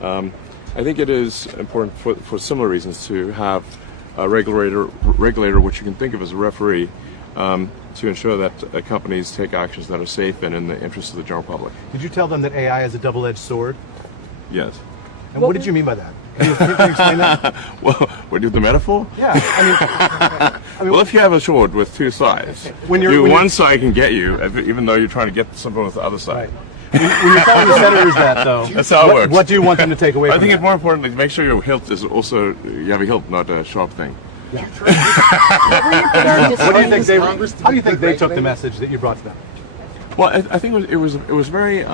I think it is important for similar reasons to have a regulator, which you can think of as a referee, to ensure that companies take actions that are safe and in the interest of the general public. Did you tell them that AI is a double-edged sword? Yes. And what did you mean by that? Can you explain that? Well, what the metaphor? Yeah. I mean, well, if you have a sword with two sides, one side can get you, even though you're trying to get something with the other side. Right. When you're telling the senators that, though, that's how it works. What do you want them to take away from I think that? it's more important to make sure your hilt is also, you have a hilt, not a sharp thing. Yeah. What do you think how do you think they took the message that you brought to them? Well, I think it was very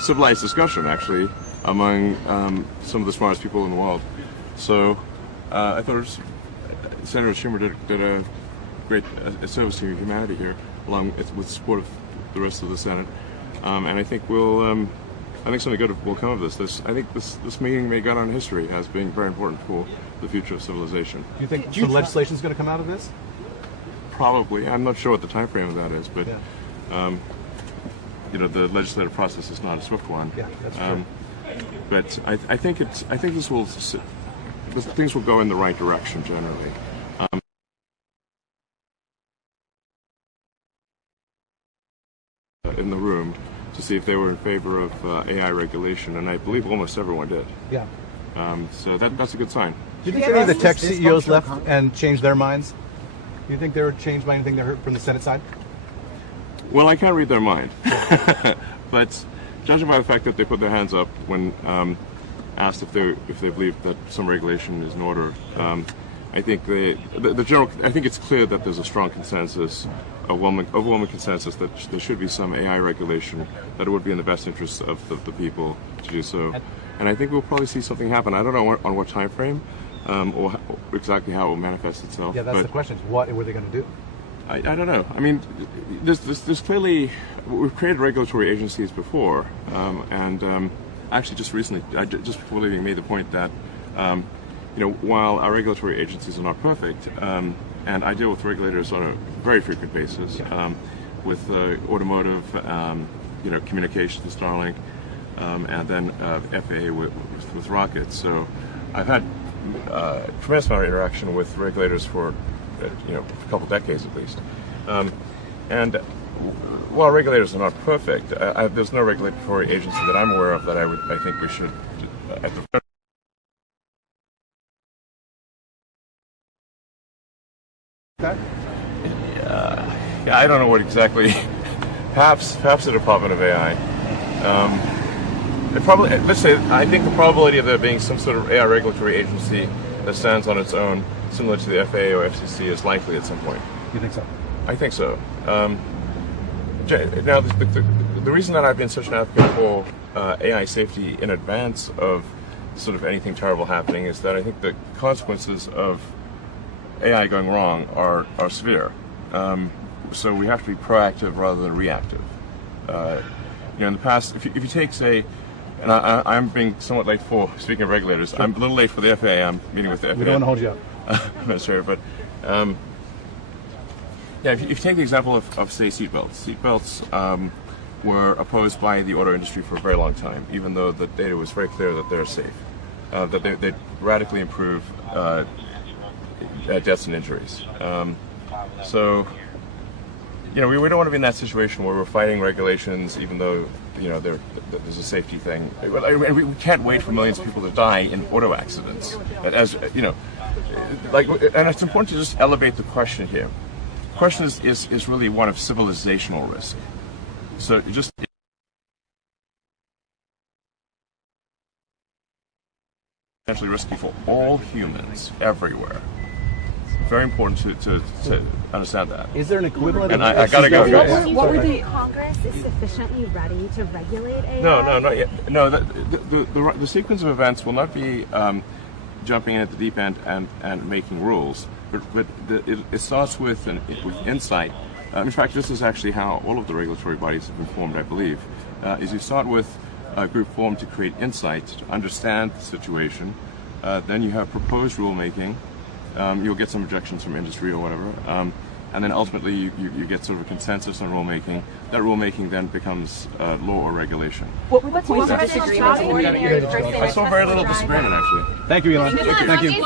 civilized discussion, actually, among some of the smartest people in the world. So I thought Senator Schumer did a great service to humanity here, along with support of the rest of the Senate. And I think I think something good will come of this. I think this meeting may go down in history as being very important for the future of civilization. Do you think some legislation is going to come out of this? Probably. I'm not sure what the time frame of that is, but the legislative process is not a swift one. Yeah, that's true. But I think things will go in the right direction generally. In the room to see if they were in favor of AI regulation, and I believe almost everyone did. Yeah. So that's a good sign. Do you think any of the tech CEOs left and changed their minds? Do you think they were changed by anything they heard from the Senate side? Well, I can't read their mind, but judging by the fact that they put their hands up when asked if they believe that some regulation is in order, I think I think it's clear that there's a strong consensus, overwhelming consensus that there should be some AI regulation, that it would be in the best interest of the people to do so. And I think we'll probably see something happen. I don't know on what time frame or exactly how it will manifest itself. Yeah, that's the question. What were they going to do? I don't know. I mean, there's clearly, we've created regulatory agencies before, and actually just recently, just before leaving, made the point that while our regulatory agencies are not perfect, and I deal with regulators on a very frequent basis, with automotive, communications, Starlink, and then FAA with rockets. So I've had a tremendous amount of interaction with regulators for a couple decades at least. And while regulators are not perfect, there's no regulatory agency that I'm aware of that I think we should, at the I don't know what exactly. Perhaps the Department of AI. I think the probability of there being some sort of AI regulatory agency that stands on its own, similar to the FAA or FCC, is likely at some point. You think so? I think so. Now, the reason that I've been such an advocate for AI safety in advance of sort of anything terrible happening is that I think the consequences of AI going wrong are severe. So we have to be proactive rather than reactive. In the past, if you take, say, and I'm being somewhat late for, speaking of regulators, sure. I'm a little late for the FAA. I'm meeting with the FAA. We don't want to hold you up. I'm sure, but if you take the example of say, seatbelts. Seatbelts were opposed by the auto industry for a very long time, even though the data was very clear that they're safe, that they radically improve deaths and injuries. So, we don't want to be in that situation where we're fighting regulations, even though there's a safety thing. And we can't wait for millions of people to die in auto accidents. And it's important to just elevate the question here. The question is really one of civilizational risk. So just potentially risky for all humans everywhere. Very important to understand that. Is there an equivalent? And I gotta go. What would the Congress is sufficiently ready to regulate AI? No, not yet. No, the sequence of events will not be jumping in at the deep end and making rules, but it starts with insight. In fact, this is actually how all of the regulatory bodies have been formed, I believe. Is you start with a group formed to create insight, to understand the situation. Then you have proposed rulemaking. You'll get some objections from industry or whatever. and then ultimately you get sort of a consensus on rulemaking. That rulemaking then becomes law or regulation. What's your disagreement? I saw very little disagreement, actually. Thank you, Elon. Thank you.